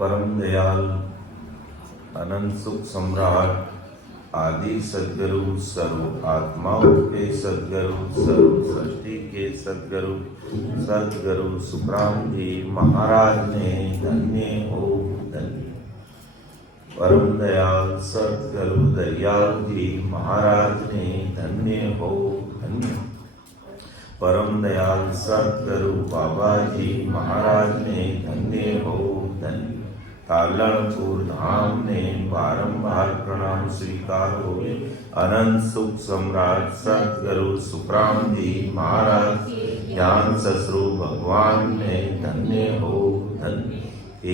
परम दयाल अनंत सुख सम्राट आदि सद्गुरु सर्व आत्माओं के सद्गुरु सर्व सृष्टि के सद्गुरु सद्गुरु सुखराम जी महाराज ने धन्य हो धन्य। परम दयाल सद्गुरु दयाल जी महाराज ने धन्य हो धन्य। परम दयाल सद्गुरु बाबा जी महाराज ने धन्य हो धन्य। कालणपुर धाम ने बारंबार प्रणाम स्वीकार हो। अनंत सुख सम्राट सद्गुरु सुखराम जी महाराज ज्ञान ससुरु भगवान ने धन्य हो धन्य।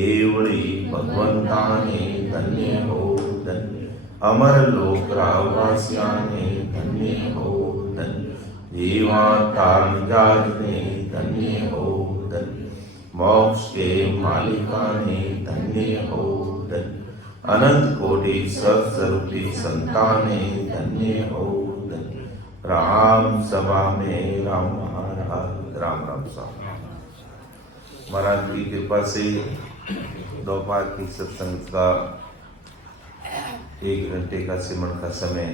एवड़ी भगवंता ने धन्य हो धन्य। अमर लोक राववासिया ने धन्य हो धन्य। जीवा तारजाज ने धन्य हो धन्य। मोक्ष के मालिका ने धन्य हो धन्य। अनंत कोटि सत्स्वरूपी संताने धन्य हो धन्य। राम सभा में राम महाराज राम राम साहब महाराज की कृपा से दोपहर की सत्संग का 1 घंटे का सिमरन का समय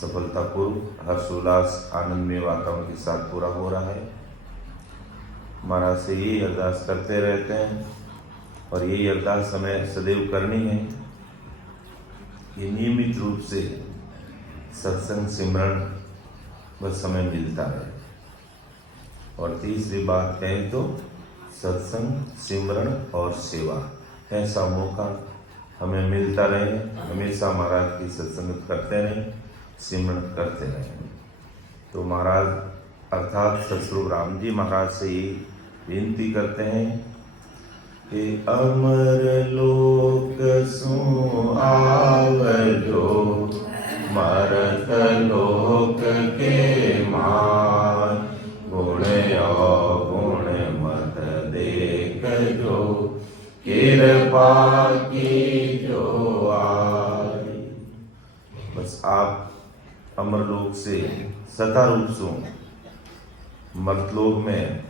सफलतापूर्व हर्षोल्लास आनंदमय वातावरण के साथ पूरा हो रहा है। महाराज से यही अरदास करते रहते हैं और यही अरदास हमें सदैव करनी है कि नियमित रूप से सत्संग सिमरन बस समय मिलता है। और तीसरी बात कहें तो सत्संग सिमरन और सेवा ऐसा मौका हमें मिलता रहे। हमेशा महाराज की सत्संग करते रहें, सिमरन करते रहें। तो महाराज अर्थात ससुर राम जी महाराज से ही विनती करते हैं कि अमर लोक सो आवजो मरत लोक के मान। गुण अवगुण मत देख जो कृपा की जो आई। बस आप अमरलोक से सता रूप से मर्तलोक में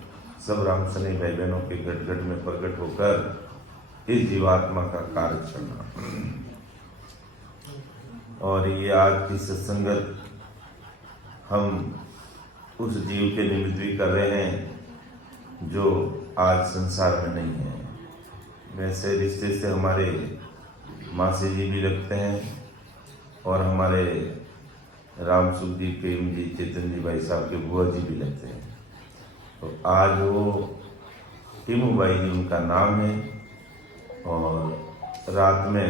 सब राम सने भाई बहनों के घट घट में प्रकट होकर इस जीवात्मा का कार्य करना। और ये आज की सत्संगत हम उस जीव के निमित्त भी कर रहे हैं जो आज संसार में नहीं है। वैसे रिश्ते से हमारे मासी जी भी लगते हैं और हमारे राम सुख जी, प्रेम जी, चेतन जी भाई साहब के बुआ जी भी लगते हैं। तो आज वो टीमूबाई जी उनका नाम है और रात में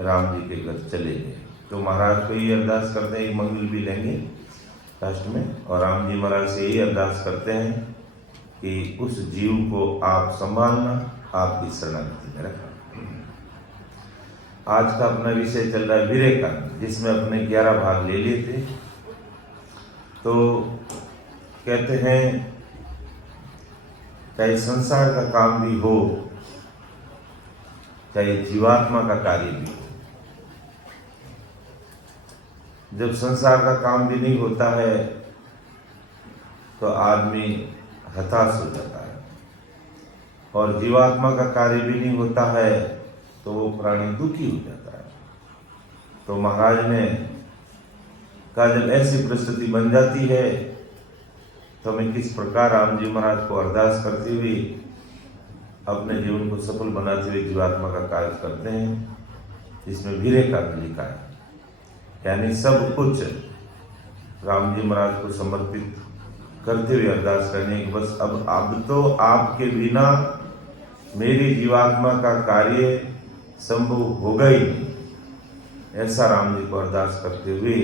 राम जी के घर चले गए। तो महाराज को ये अरदास करते हैं, मंगल भी लेंगे लास्ट में, और राम जी महाराज से यही अरदास करते हैं कि उस जीव को आप संभालना, आपकी शरणागति में रखना। आज का अपना विषय चल रहा है विरह का, जिसमें अपने 11 भाग ले लिए थे। तो कहते हैं चाहे संसार का काम भी हो, चाहे जीवात्मा का कार्य भी हो, जब संसार का काम भी नहीं होता है तो आदमी हताश हो जाता है, और जीवात्मा का कार्य भी नहीं होता है तो वो प्राणी दुखी हो जाता है। तो महाराज ने कहा जब ऐसी परिस्थिति बन जाती है तो हमें किस प्रकार राम जी महाराज को अरदास करते हुए अपने जीवन को सफल बनाते हुए जीवात्मा का कार्य करते हैं, जिसमें विरह का लिखा है। यानी सब कुछ राम जी महाराज को समर्पित करते हुए अरदास करने की बस अब तो आपके बिना मेरी जीवात्मा का कार्य संभव होगा ही नहीं, ऐसा राम जी को अरदास करते हुए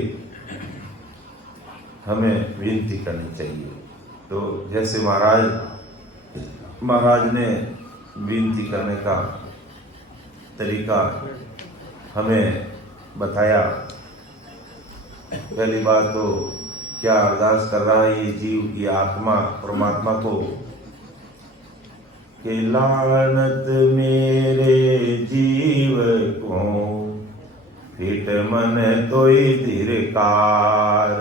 हमें विनती करनी चाहिए। तो जैसे महाराज ने विनती करने का तरीका हमें बताया। पहली बात तो क्या अरदास कर रहा है ये जीव, ये आत्मा परमात्मा को कि लानत मेरे जीव को फिट मन तोई धिरकार।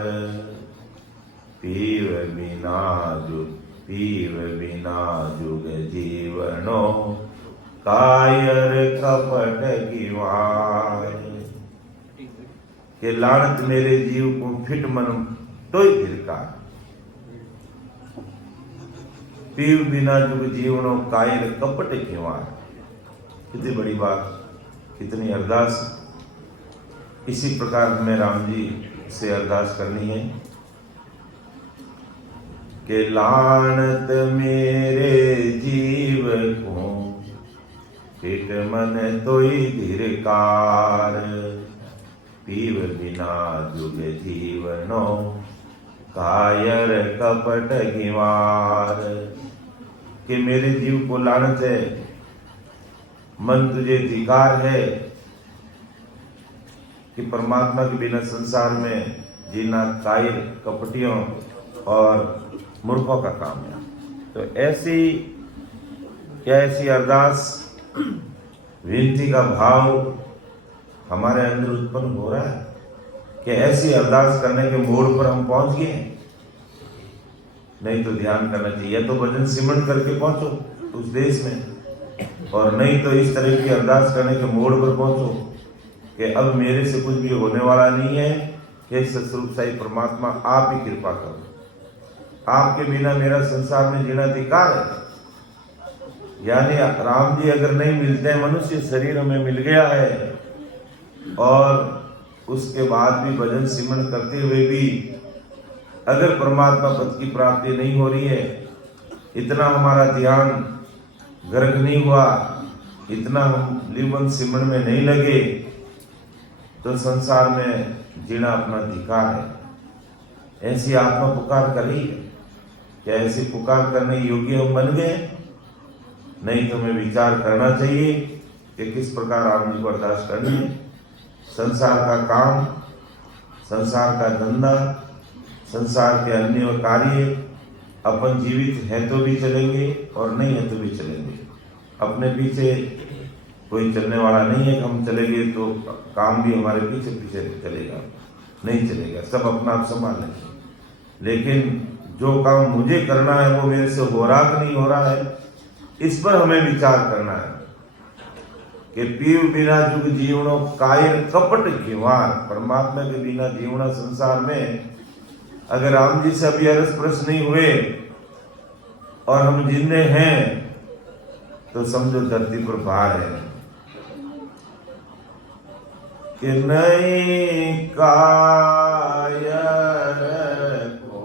पीव बिना जुग जीवनो कायर कपट गिवार। के लानत मेरे जीव को फिट मन तोय धिरकार। पीव बिना जुग जीवनो कायर कपट गिवार। कितनी बड़ी बात, कितनी अरदास। इसी प्रकार में राम जी से अरदास करनी है कि लानत मेरे जीव को फिट मन तोय धिरकार। पीव बिना जुग जीवनो कायर कपट गिवार। कि मेरे जीव को लानत है, मन तुझे धिकार है कि परमात्मा के बिना संसार में जीना कायर कपटियों और मूर्खों का काम है। तो ऐसी अरदास विनती का भाव हमारे अंदर उत्पन्न हो रहा है कि ऐसी अरदास करने के मोड़ पर हम पहुंच गए। नहीं तो ध्यान करना चाहिए, या तो भजन सिमरन करके पहुंचो उस देश में, और नहीं तो इस तरह की अरदास करने के मोड़ पर पहुंचो कि अब मेरे से कुछ भी होने वाला नहीं है। हे सतस्वरूप साई परमात्मा, आप ही कृपा करो। आपके बिना मेरा संसार में जीना धिक्कार है। यानी राम जी अगर नहीं मिलते हैं, मनुष्य शरीर हमें मिल गया है और उसके बाद भी भजन सिमरन करते हुए भी अगर परमात्मा पद की प्राप्ति नहीं हो रही है, इतना हमारा ध्यान गर्क नहीं हुआ, इतना हम लिवन सिमरन में नहीं लगे, तो संसार में जीना अपना धिक्कार है। ऐसी आत्मा पुकार कर रही है। क्या ऐसी पुकार करने योग्य हम बन गए? नहीं तो हमें विचार करना चाहिए कि किस प्रकार राम जी को अरदास करनी है। संसार का काम, संसार का धंधा, संसार के अन्य कार्य, अपन जीवित हैं तो भी चलेंगे और नहीं है तो भी चलेंगे। अपने पीछे कोई चलने वाला नहीं है कि हम चलेंगे तो काम भी हमारे पीछे पीछे चलेगा, नहीं चलेगा। सब अपना आप संभाल लेंगे। लेकिन जो काम मुझे करना है वो मेरे से हो रहा कि नहीं हो रहा है, इस पर हमें विचार करना है कि पीव बिना जुग जीवनो कायर कपट गिवार। परमात्मा के बिना जीवना संसार में अगर राम जी से अभी अरस परस नहीं हुए और हम जिंदे हैं तो समझो धरती पर भार है कि नहीं कायर को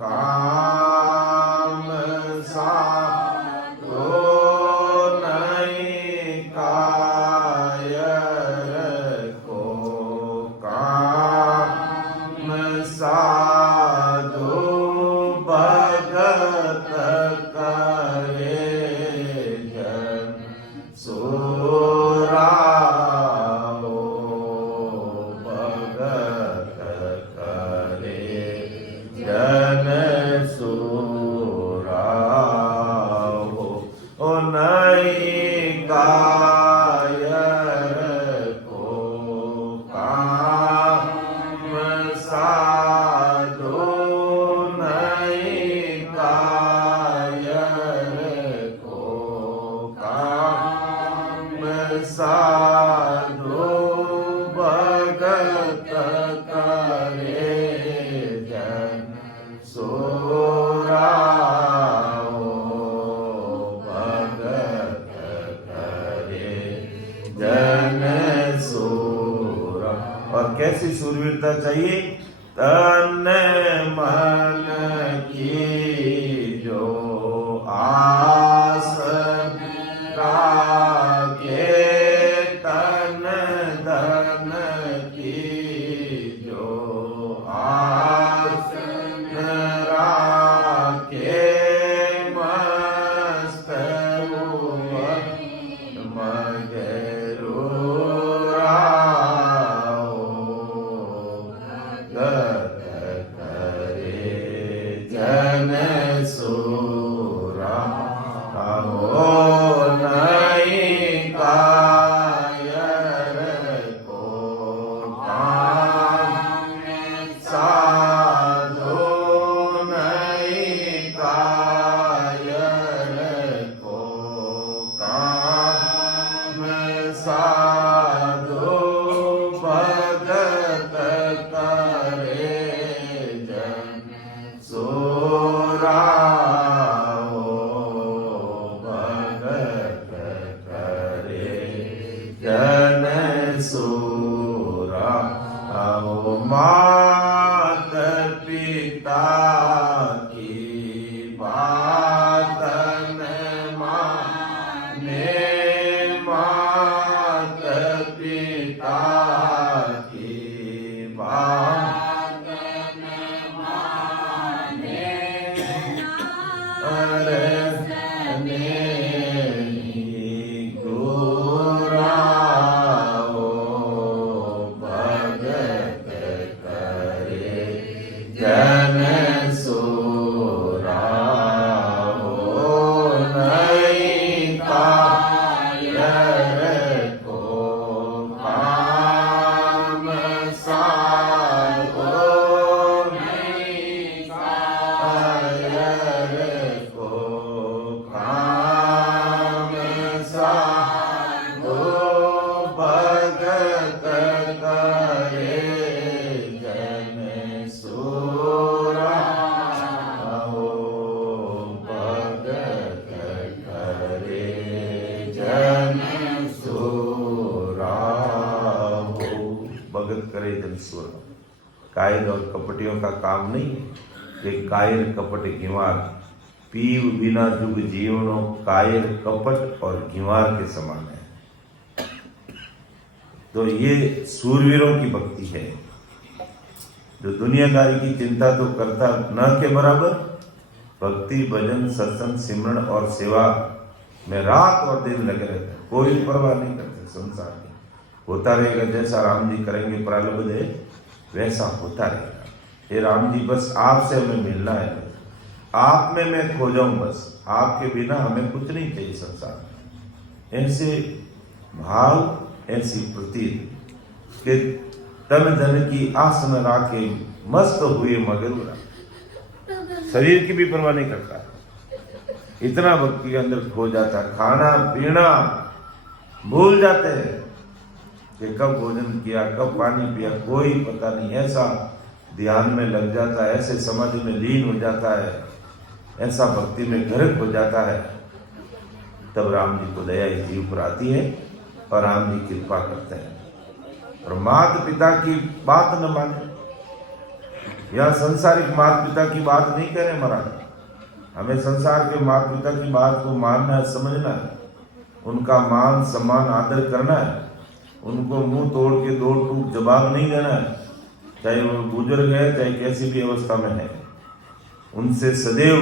काम साधो, नहीं कायर को काम साधो, भगत करे जन सोरा। साधो भगत करे जन सोरा, भगत करे जन सोरा। और कैसी सूरवीरता चाहिए? तन मन की जो आस राखे, तन धन की जो आस राखे, मस्त मगरूरा, भगत करे जन सोरा। साधो हो मात पिता की बात न माने, मात पिता की बात न माने, अरे कायर और कपटियों का काम नहीं है। ये कायर कपट घिवार पीव बिना जुग जीवनो, कायर कपट और घिवार के समान है। तो ये सूरवीरों की भक्ति है, जो दुनियादारी की चिंता तो करता न के बराबर, भक्ति भजन सत्संग सिमरण और सेवा में रात और दिन लगे रहते, कोई परवाह नहीं करते संसार की। होता रहेगा जैसा राम जी करेंगे प्रारब्ध है वैसा होता रहेगा। हे राम जी बस आपसे हमें मिलना है, आप में मैं खो जाऊं, बस आपके बिना हमें कुछ नहीं चाहिए संसार में। ऐसे भाव ऐसी प्रतीत कि तन धन की आस न राखे, मस्त हुए मगर शरीर की भी परवाह नहीं करता, इतना भक्ति के अंदर खो जाता। खाना पीना भूल जाते हैं कि कब भोजन किया कब पानी पिया, कोई पता नहीं। ऐसा ध्यान में लग जाता है, ऐसे समाधि में लीन हो जाता है, ऐसा भक्ति में गर्क हो जाता है। तब राम जी को दया इस जीव पर आती है और राम जी कृपा करते हैं। और माता पिता की बात न माने, यह सांसारिक माता पिता की बात नहीं करें महाराज, हमें संसार के माता पिता की बात को मानना है, समझना है, उनका मान सम्मान आदर करना है, उनको मुंह तोड़ के दो टूक जवाब नहीं देना है, चाहे वो बुजुर्ग है चाहे कैसी भी अवस्था में है। उनसे सदैव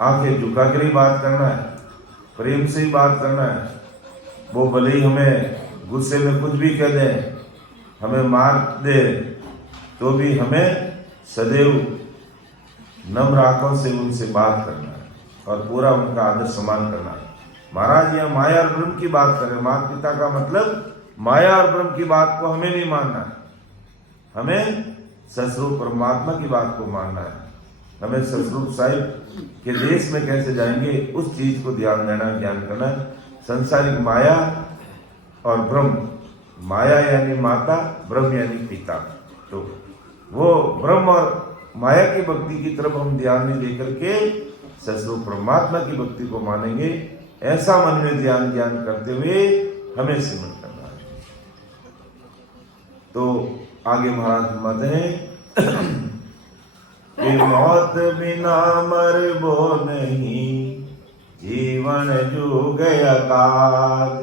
आंखें झुका कर ही बात करना है, प्रेम से ही बात करना है। वो भले ही हमें गुस्से में कुछ भी कह दे, हमें मार दे, तो भी हमें सदैव नम्र आंखों से उनसे बात करना है और पूरा उनका आदर सम्मान करना है। महाराज यह माया और ब्रह्म की बात करें, माता पिता का मतलब माया और ब्रह्म की बात को हमें नहीं मानना है, हमें ससुर परमात्मा की बात को मानना है। हमें ससुर साहिब के देश में कैसे जाएंगे उस चीज को ध्यान देना, ज्ञान करना। संसारिक माया और ब्रह्म, माया यानी माता, ब्रह्म यानी पिता, तो वो ब्रह्म और माया की भक्ति की तरफ हम ध्यान नहीं देकर के ससुर परमात्मा की भक्ति को मानेंगे। ऐसा मन में ध्यान ज्ञान करते हुए हमें सिमरण करना है। तो आगे महाराज मत है कि मौत बिना मरबो नहीं, जीवन जो गया काज,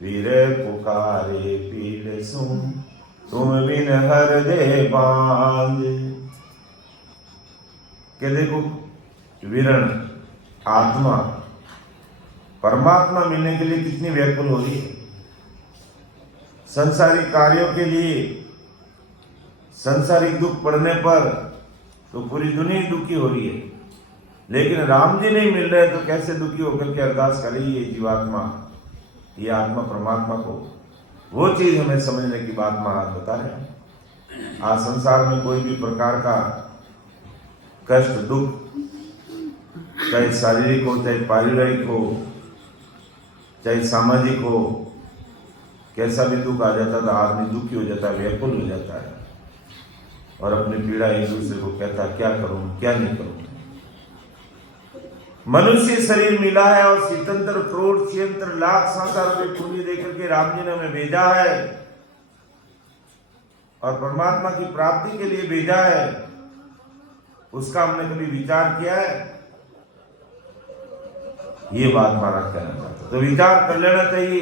वीर पुकारे पीड़ सुन, तुम बिन हर दे बांध। के देखो विरण आत्मा परमात्मा मिलने के लिए कितनी व्याकुल हो रही है, संसारिक कार्यों के लिए। संसारिक दुख पड़ने पर तो पूरी दुनिया दुखी हो रही है, लेकिन राम जी नहीं मिल रहे तो कैसे दुखी होकर के अरदास कर रही है जीवात्मा, ये आत्मा परमात्मा को। वो चीज हमें समझने की बात महाराज बता रहे हैं। आज संसार में कोई भी प्रकार का कष्ट दुख, चाहे शारीरिक हो चाहे पारिवारिक हो चाहे सामाजिक हो, कैसा भी दुख आ जाता था आदमी दुखी हो जाता है, व्याकुल हो जाता है और अपनी पीड़ा एक दूसरे को कहता है क्या करूं क्या नहीं करूं। मनुष्य शरीर मिला है और 77 करोड़ 76 लाख 77 रुपए पूंजी देकर के राम जी ने हमें भेजा है और परमात्मा की प्राप्ति के लिए भेजा है, उसका हमने कभी विचार किया है? ये बात महाराज कहना चाहते। तो विचार कर लेना चाहिए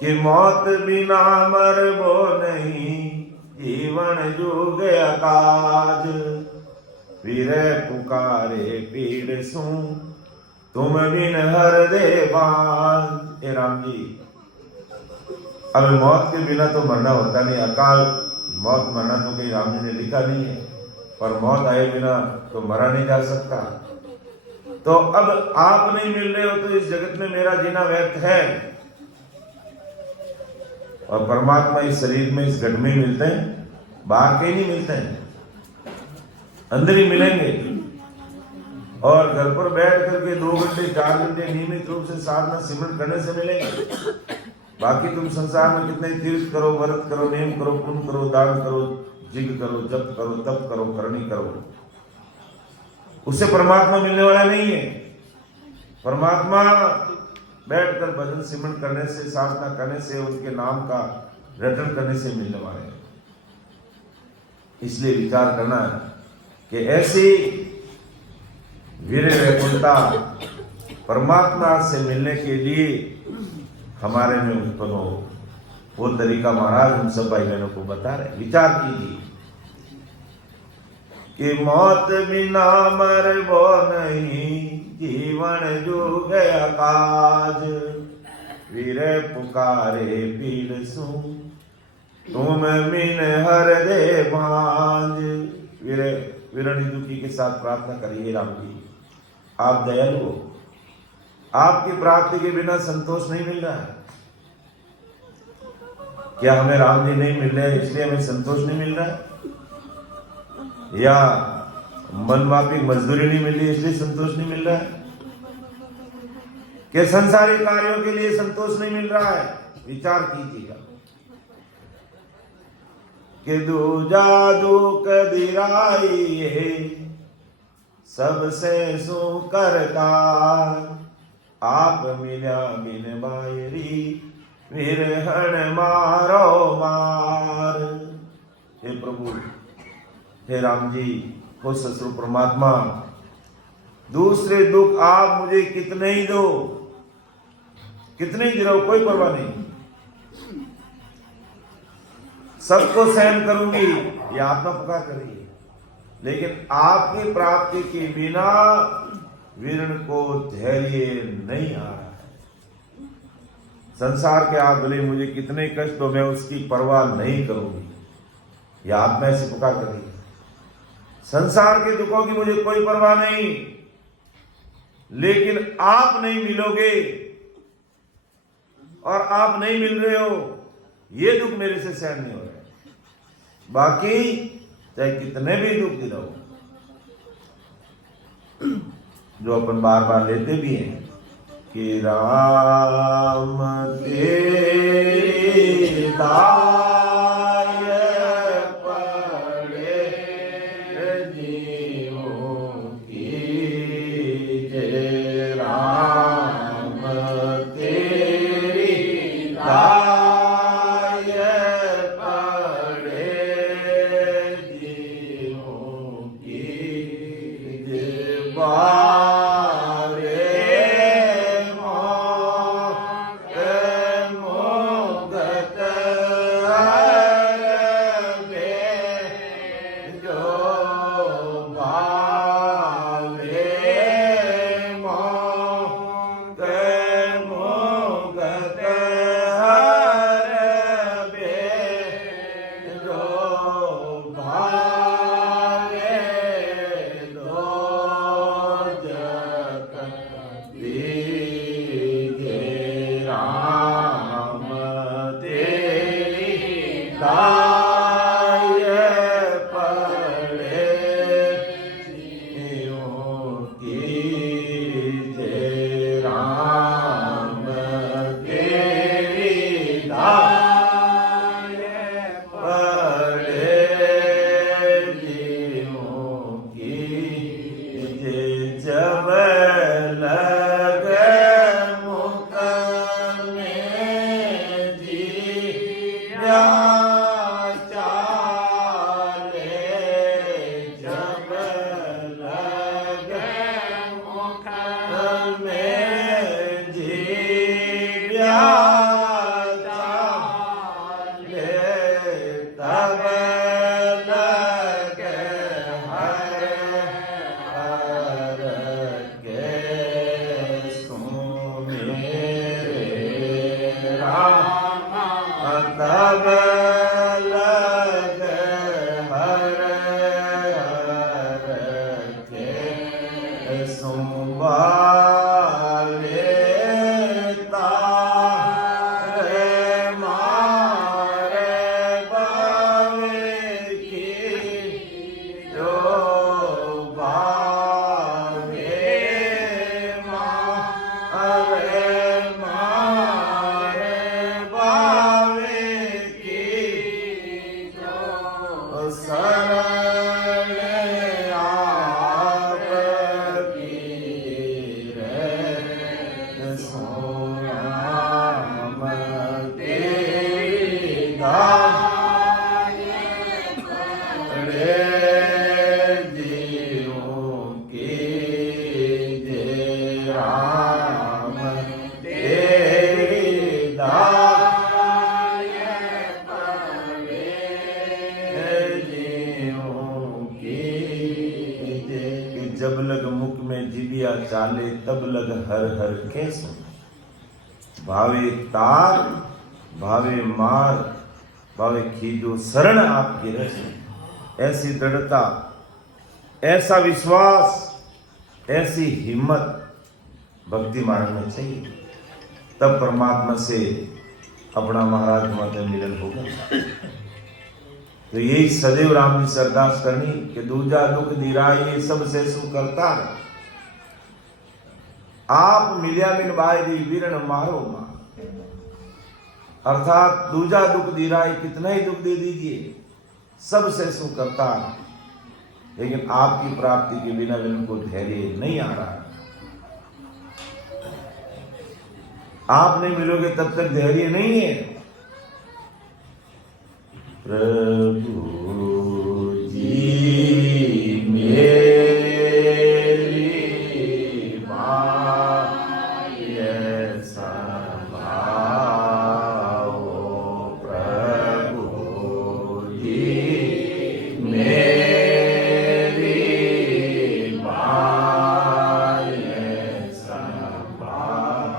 कि मौत बिना मरबो नहीं, जीवन जुग अकाज, विरह पुकारे पीड़ सू, तुम बिन हर दे बाज। हे राम जी, अब मौत के बिना तो मरना होता नहीं, अकाल मौत मरना तो कहीं राम जी ने लिखा नहीं है, पर मौत आए बिना तो मरा नहीं जा सकता। तो अब आप नहीं मिल रहे हो तो इस जगत में मेरा जीना व्यर्थ है। और परमात्मा इस शरीर में, इस घट में मिलते हैं, बाहर कहीं नहीं मिलते हैं, अंदर ही मिलेंगे। और घर पर बैठ करके 2 घंटे 4 घंटे नियमित रूप से साधना सिमरन करने से मिलेंगे। बाकी तुम संसार में कितने तीर्थ करो, व्रत करो, नेम करो, पुण्य करो, दान करो, जिग करो, जप करो, तप करो, करनी करो, उससे परमात्मा मिलने वाला नहीं है। परमात्मा बैठकर भजन सिमरन करने से, साधना करने से, उनके नाम का रटन करने से मिलने वाले हैं। इसलिए विचार करना है कि ऐसी वीर वैकुंठता परमात्मा से मिलने के लिए हमारे में उत्पन्न हो, वो तरीका महाराज हम सब भाई बहनों को बता रहे। विचार कीजिए कि मौत बिना मरबो नहीं, जीवन जुग अकाज, वीर पुकारे पीड़ सू, तुम बिन हर दे भांज। वीरणी दुखी के साथ प्रार्थना करिए, राम जी आप दयालु हो, आपकी प्राप्ति के बिना संतोष नहीं मिल रहा है। क्या हमें राम जी नहीं मिल रहे इसलिए हमें संतोष नहीं मिल रहा है, या मनमाफिक मजदूरी नहीं मिल रही इसलिए संतोष नहीं मिल रहा है, कि संसारी कार्यों के लिए संतोष नहीं मिल रहा है? विचार कीजिएगा कि दूजा दुख दिराई सबसे सु करता, आप मिला बिन बायरी, विरहण मारो मार। हे प्रभु, हे राम जी, हो ससुर परमात्मा, दूसरे दुख आप मुझे कितने ही दो, कितने ही दिलाओ, कोई परवाह नहीं, सबको सहन करूंगी, ये आत्मा पुकार करिए। लेकिन आपकी प्राप्ति के बिना वीरण को धैर्य नहीं आ रहा है। संसार के आप भले मुझे कितने कष्ट हो, मैं उसकी परवाह नहीं करूंगी, यह आत्मा ऐसे पुकार करिए। संसार के दुखों की मुझे कोई परवाह नहीं, लेकिन आप नहीं मिलोगे और आप नहीं मिल रहे हो, ये दुख मेरे से सहन नहीं हो रहा है। बाकी चाहे कितने भी दुख दिलाओ, जो अपन बार बार लेते भी हैं कि राम तेरी दाय पड़े जीवों की, जय राम तेरी दाय पड़े जीवों की, जय Yeah. लग मुख में जीविया चाले, तब लग हर हर कैसो। भावे तार भावे मार, भावे खीजो शरण आपकी रस। ऐसी दृढ़ता, ऐसा विश्वास, ऐसी हिम्मत भक्ति मार्ग में चाहिए, तब परमात्मा से अपना महाराज मत मिलन होगा। तो यही सदैव राम जी से अरदास करनी कि दूजा दुख दिराए सब से सु करता, आप मिलिया मिल बाय दी वीरण मारो मां। अर्थात दूजा दुख दिराए, कितना ही दुख दे दीजिए, सब से सु करता, लेकिन आपकी प्राप्ति के बिना इनको धैर्य नहीं आ रहा। आप नहीं मिलोगे तब तक धैर्य नहीं है। प्रभु जी मेरी माय संभाओ, प्रभु जी मेरी माय संभाओ।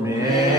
मैं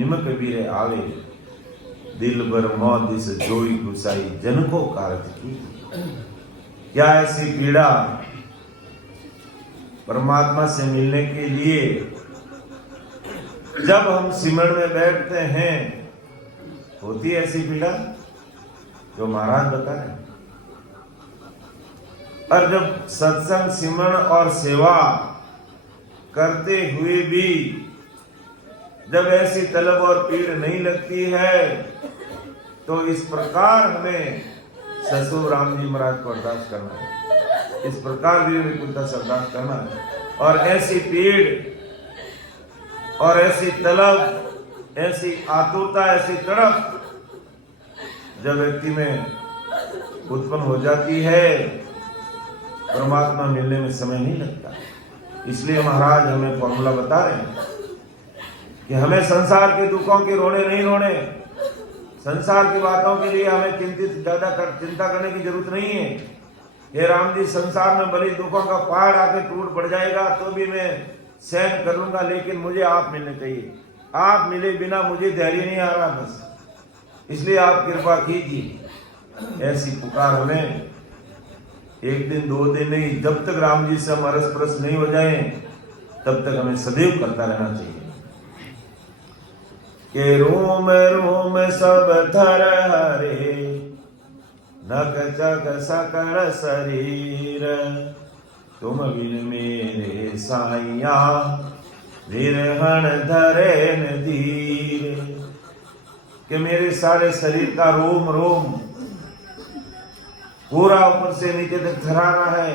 निमक बीरे आवे, दिल भर मोदिस जोई गुसाई जन को कारज की। क्या ऐसी पीड़ा परमात्मा से मिलने के लिए जब हम सिमरन में बैठते हैं होती है ऐसी पीड़ा जो महाराज बता रहे। और जब सत्संग सिमरन और सेवा करते हुए भी जब ऐसी तलब और पीड़ नहीं लगती है तो इस प्रकार हमें ससुर राम जी महाराज को अरदास करना है, इस प्रकार भी विकुलता से अरदास करना है। और ऐसी पीड़ और ऐसी तलब, ऐसी आतुरता, ऐसी तड़प जब व्यक्ति में उत्पन्न हो जाती है, परमात्मा मिलने में समय नहीं लगता। इसलिए महाराज हमें फॉर्मूला बता रहे हैं कि हमें संसार के दुखों के रोने नहीं रोने, संसार की बातों के लिए हमें चिंता करने की जरूरत नहीं है। हे राम जी, संसार में भले दुखों का पहाड़ आके टूट पड़ जाएगा तो भी मैं सहन कर लूंगा, लेकिन मुझे आप मिलने चाहिए। आप मिले बिना मुझे धैर्य नहीं आ रहा बस, इसलिए आप कृपा कीजिए। ऐसी पुकार हमें एक दिन दो दिन नहीं, जब तक राम जी से हम अरस परस नहीं हो जाए तब तक हमें सदैव करता रहना चाहिए कि रोम रोम सब थर हरे, नक चक सकल शरीर, तुम बिन मेरे साइया विरहण धरे न धीर। कि मेरे सारे शरीर का रोम रोम पूरा ऊपर से नीचे तक थराना है,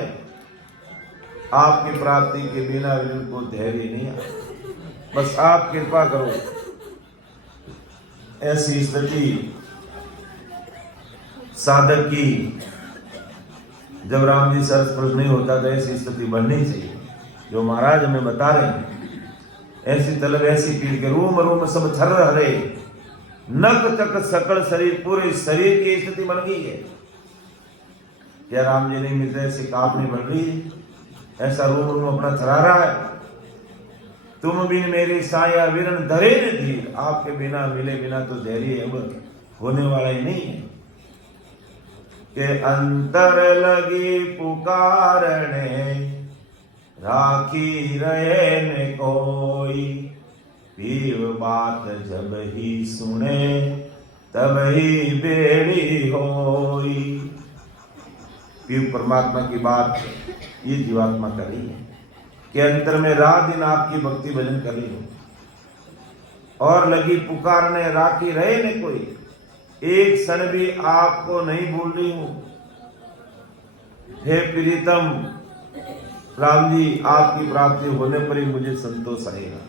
आपकी प्राप्ति के बिना इनको धैर्य नहीं आता। बस आप कृपा करो। ऐसी स्थिति साधक की जब राम जी सरस स्पर्श नहीं होता तो ऐसी स्थिति बननी चाहिए जो महाराज हमें बता रहे हैं। ऐसी तलब, ऐसी पीड़ के रूम रूम सब थर हरे, नक तक सकल शरीर, पूरे शरीर की स्थिति बन गई है। क्या राम जी नहीं मिलते ऐसी काप नहीं बन रही है, ऐसा रूम रूम अपना थरा रहा है। तुम बिन मेरी साया विरन धरे न धीर, आपके बिना मिले बिना तो धैर्य अब होने वाला ही नहीं है। के अंतर लगी पुकारने, राखी रहे न कोई, पीव बात जब ही सुने तब ही बेड़ी होई। पीव परमात्मा की बात ये जीवात्मा कर रही है कि अंतर में रात दिन आपकी भक्ति भजन कर रही हो और लगी पुकारने, राखी रहे न कोई, एक क्षण भी आपको नहीं भूल रही हूं। हे प्रीतम राम जी, आपकी प्राप्ति होने पर ही मुझे संतोष आएगा।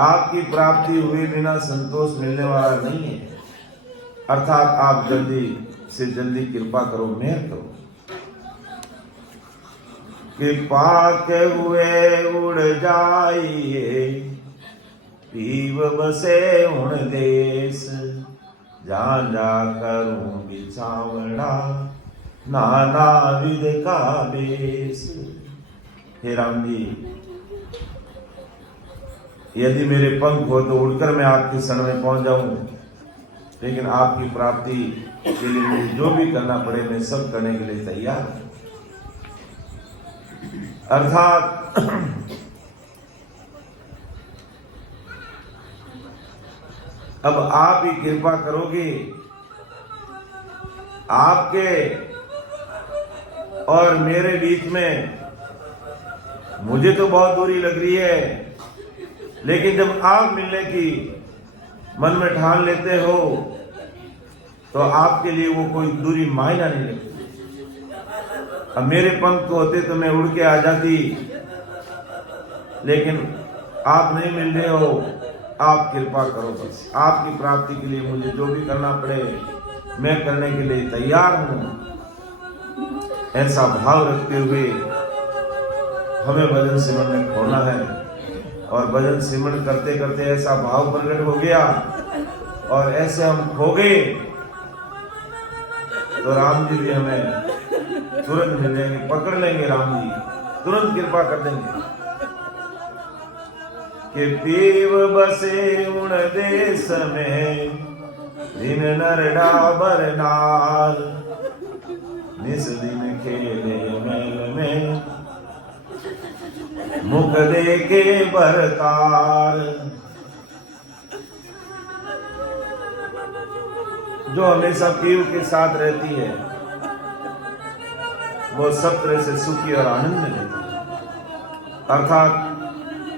आपकी प्राप्ति हुए बिना संतोष मिलने वाला नहीं है। अर्थात आप जल्दी से जल्दी कृपा करो, मेहर करो। कृपा के हुए उड़ जाइए, पीव बसे उन देश, जान जा करूं बिछावड़ा, नाना विध का बेस। हे राम जी, यदि मेरे पंख हो तो उड़कर मैं आपके शरण में पहुंच जाऊं, लेकिन आपकी प्राप्ति के लिए मुझे जो भी करना पड़े मैं सब करने के लिए तैयार हूं। अर्थात अब आप ही कृपा करोगे। आपके और मेरे बीच में मुझे तो बहुत दूरी लग रही है, लेकिन जब आप मिलने की मन में ठान लेते हो तो आपके लिए वो कोई दूरी मायना नहीं लगती। अब मेरे पंख होते तो मैं उड़ के आ जाती, लेकिन आप नहीं मिल रहे हो। आप कृपा करो, बस आपकी प्राप्ति के लिए मुझे जो भी करना पड़े मैं करने के लिए तैयार हूं। ऐसा भाव रखते हुए हमें भजन सिमरन में खोना है, और भजन सिमरन करते करते ऐसा भाव प्रकट हो गया और ऐसे हम खो गए तो राम जी भी हमें तुरंत मिल जाएंगे, पकड़ लेंगे। राम जी तुरंत कृपा कर देंगे। कि पीव बसे उन देश में दिन नर डाबर नार, निस दिन खेले मैल में मुख दे के बरतार। जो हमेशा पीव के साथ रहती है वो सब तरह से सुखी और आनंद में रहती है। अर्थात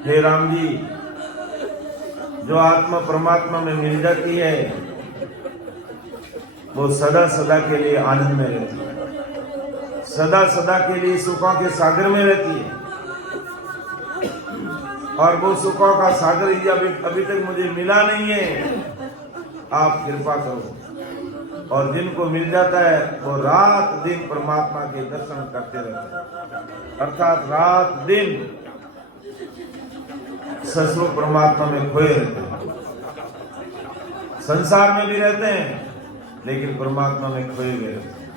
हे राम जी, जो आत्मा परमात्मा में मिल जाती है वो सदा सदा के लिए आनंद में रहती है, सदा सदा के लिए सुखों के सागर में रहती है। और वो सुखों का सागर अभी तक मुझे मिला नहीं है, आप कृपा करो। और जिनको मिल जाता है वो रात दिन परमात्मा के दर्शन करते रहते हैं, अर्थात रात दिन ससुर परमात्मा में खोए रहते हैं। संसार में भी रहते हैं लेकिन परमात्मा में खोए हुए रहते हैं,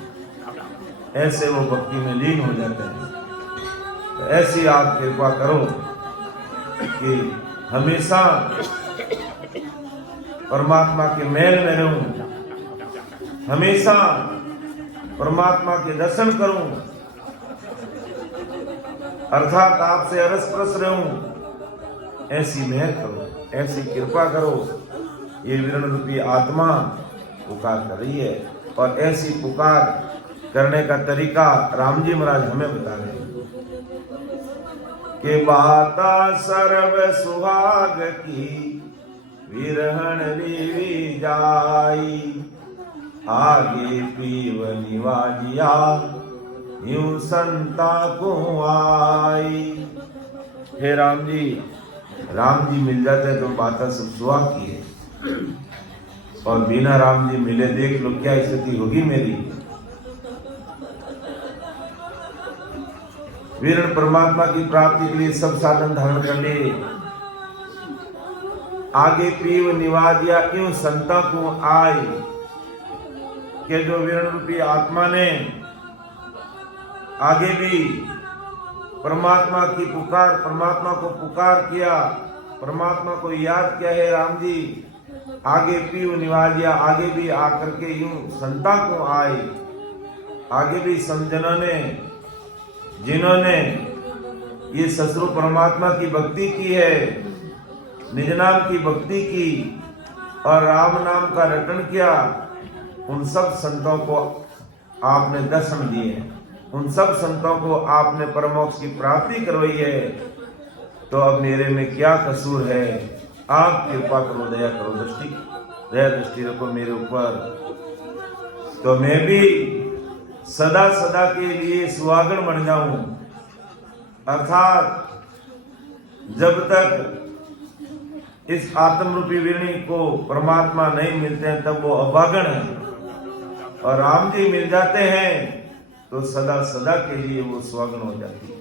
ऐसे वो भक्ति में लीन हो जाते हैं। तो ऐसी आप कृपा करो कि हमेशा परमात्मा के मेल में रहूं, हमेशा परमात्मा के दर्शन करूं, अर्थात आपसे अरस-परस रहूं। ऐसी मेहर करो, ऐसी कृपा करो। ये विरण रूपी आत्मा पुकार कर रही है और ऐसी पुकार करने का तरीका राम जी महाराज हमें बता रहे हैं कि बाता सर्व सुहाग की विरहण रीवी जाई, आगे पीव निवाजिया यूं संता को आई। हे राम जी मिल जाते तो बातें सब सुहाग की है, और बिना राम जी मिले देख लो क्या स्थिति होगी मेरी। वीरण परमात्मा की प्राप्ति के लिए सब साधन धारण कर ले, आगे पीव निवाजिया यूं संता को आई, कि जो वीरण रूपी आत्मा ने आगे भी परमात्मा की पुकार, परमात्मा को पुकार किया, परमात्मा को याद किया है राम जी, आगे पीव निवाजिया, आगे भी आकर के यूं संता को आए। आगे भी समझनों ने, जिन्होंने ये ससुर परमात्मा की भक्ति की है, निज नाम की भक्ति की और राम नाम का रटन किया, उन सब संतों को आपने दर्शन दिए, उन सब संतों को आपने परमोक्ष की प्राप्ति करवाई है। तो अब मेरे में क्या कसूर है? आप कृपा करो, दया करो, दया दृष्टि रखो मेरे ऊपर, तो मैं भी सदा सदा के लिए सुहागन बन जाऊं। अर्थात जब तक इस आत्म रूपी वीरणी को परमात्मा नहीं मिलते हैं तब वो अभागन है, और राम जी मिल जाते हैं तो सदा सदा के लिए वो सुहागन हो जाती है।